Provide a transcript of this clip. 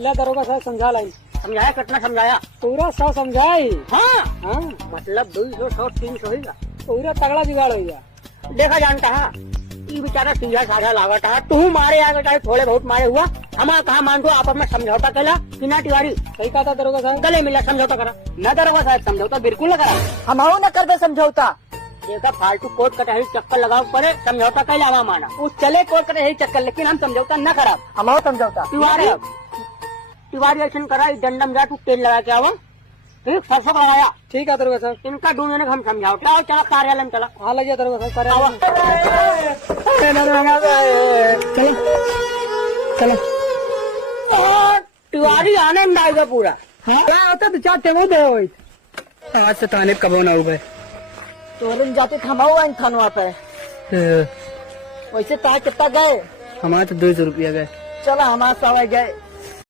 ले दरोगा साहब समझा लाई। समझाया कितना समझाया? पूरा 100 समझाई। हाँ हाँ मतलब 200 100 300 ही पूरा तगड़ा जुगाड़ हो गया। देखा जानता है ये बेचारा सीधा साधा लागत है। तू मारे आगे चाहे थोड़े बहुत मारे हुआ हमारा कहा मान दो आप में समझौता केला कि ना तिवारी? सही कहा था दरोगा साहब। गले मिला समझौता करा न दरोगा साहब? समझौता बिल्कुल न करा। हम न कर दे समझौता। देखा फालतू कोर्ट कटहरी चक्कर लगाओ पड़े समझौता कैला हवा माना उस चले कोर्ट कटहरी चक्कर लेकिन हम समझौता न करा। हम समझौता तिवारी ऐसा करा डंडम जा तू तेल लगा के आवा ठीक सरसों लगाया। ठीक है दरोगा साहब। इनका दूसरे हम समझाओ क्या चला कार्यालय में चला। हाँ लगे दरोगा साहब आवा। चलो तिवारी आनंद आएगा पूरा। हाँ क्या होता तो 4 टेबल दे आज से ताने कबो ना हुए तो जाते थमाओ थानवा पे। वैसे तार कितना गए? हमारे तो 200 रुपया गए। चलो हमारे सवाई गए।